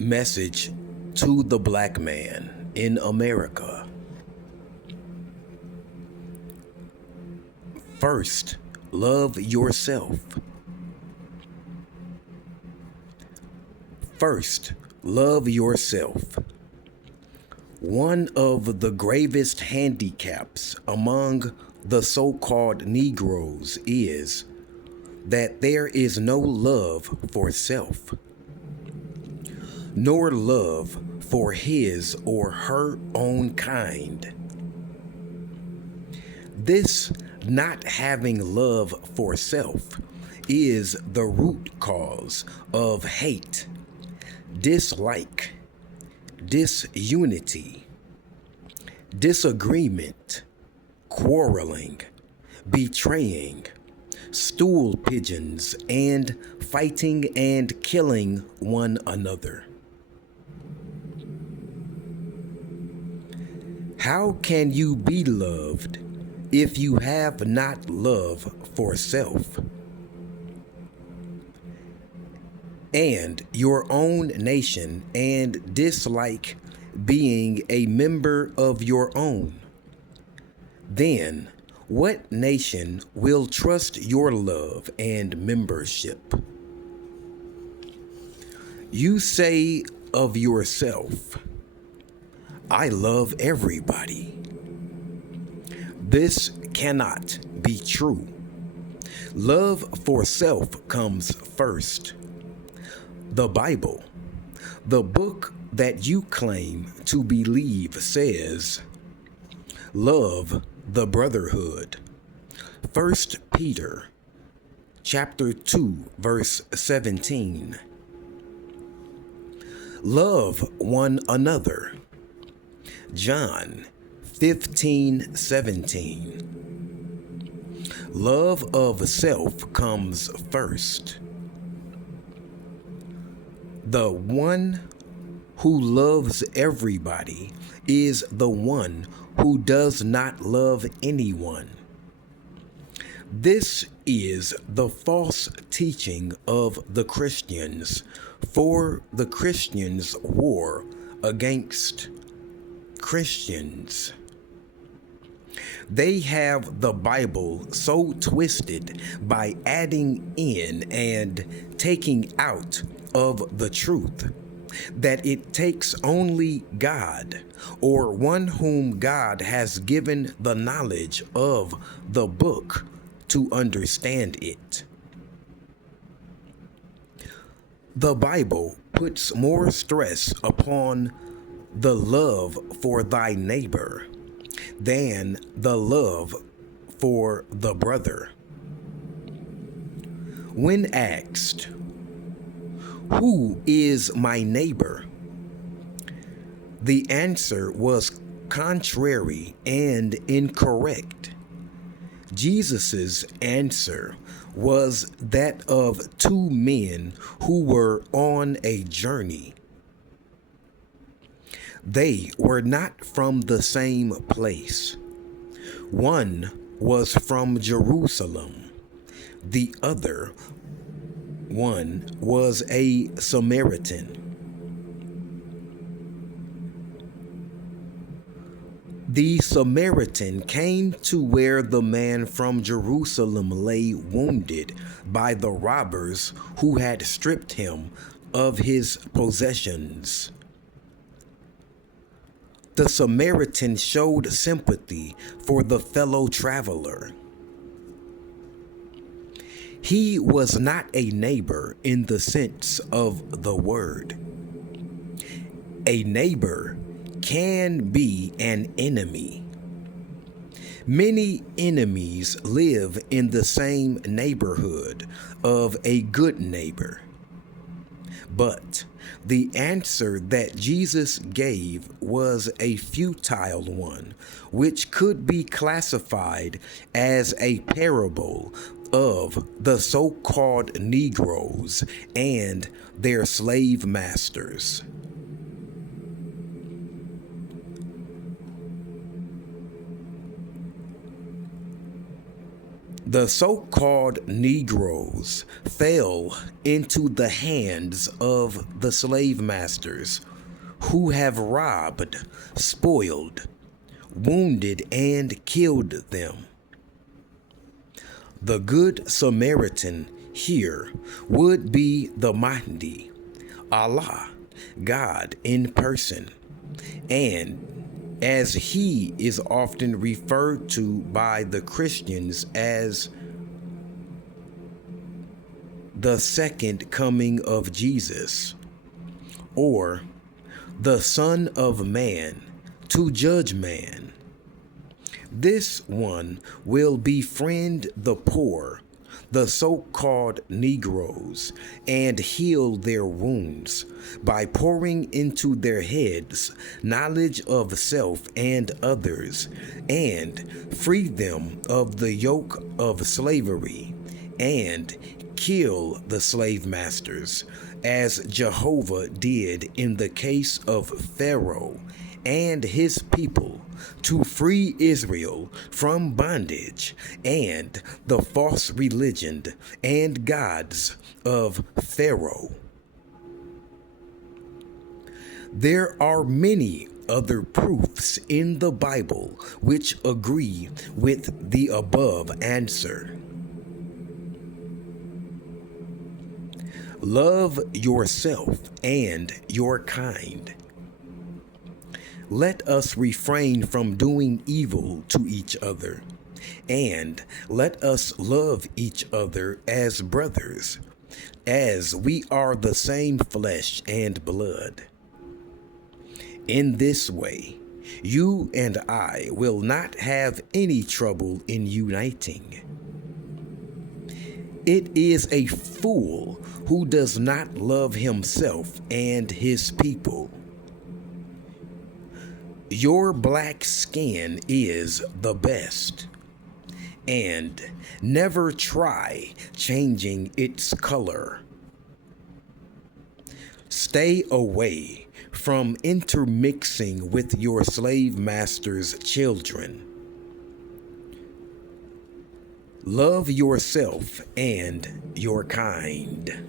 Message to the black man in America. First, love yourself. First, love yourself. One of the gravest handicaps among the so-called Negroes is that there is no love for self, nor love for his or her own kind. This not having love for self is the root cause of hate, dislike, disunity, disagreement, quarreling, betraying, stool pigeons, and fighting and killing one another. How can you be loved if you have not love for self and your own nation and dislike being a member of your own? Then what nation will trust your love and membership? You say of yourself, I love everybody. This cannot be true. Love for self comes first. The Bible, the book that you claim to believe, says, love the brotherhood. 1 Peter chapter 2, verse 17. Love one another. John 15:17. Love of self comes first. The one who loves everybody is the one who does not love anyone. This is the false teaching of the Christians, for the Christians war against Christians. They have the Bible so twisted by adding in and taking out of the truth that it takes only God, or one whom God has given the knowledge of the book, to understand it. The Bible puts more stress upon the love for thy neighbor than the love for the brother. When asked, who is my neighbor? The answer was contrary and incorrect. Jesus's answer was that of two men who were on a journey. They were not from the same place. One was from Jerusalem. The other one was a Samaritan. The Samaritan came to where the man from Jerusalem lay wounded by the robbers who had stripped him of his possessions. The Samaritan showed sympathy for the fellow traveler. He was not a neighbor in the sense of the word. A neighbor can be an enemy. Many enemies live in the same neighborhood of a good neighbor. But the answer that Jesus gave was a futile one, which could be classified as a parable of the so-called Negroes and their slave masters. The so-called Negroes fell into the hands of the slave masters who have robbed, spoiled, wounded, and killed them. The Good Samaritan here would be the Mahdi, Allah, God in person, and as he is often referred to by the Christians as the second coming of Jesus, or the Son of Man to judge man. This one will befriend the poor, the so-called Negroes, and heal their wounds by pouring into their heads knowledge of self and others, and free them of the yoke of slavery, and kill the slave masters, as Jehovah did in the case of Pharaoh and his people, to free Israel from bondage and the false religion and gods of Pharaoh. There are many other proofs in the Bible which agree with the above answer. Love yourself and your kind. Let us refrain from doing evil to each other, and let us love each other as brothers, as we are the same flesh and blood. In this way, you and I will not have any trouble in uniting. It is a fool who does not love himself and his people. Your black skin is the best, and never try changing its color. Stay away from intermixing with your slave master's children. Love yourself and your kind.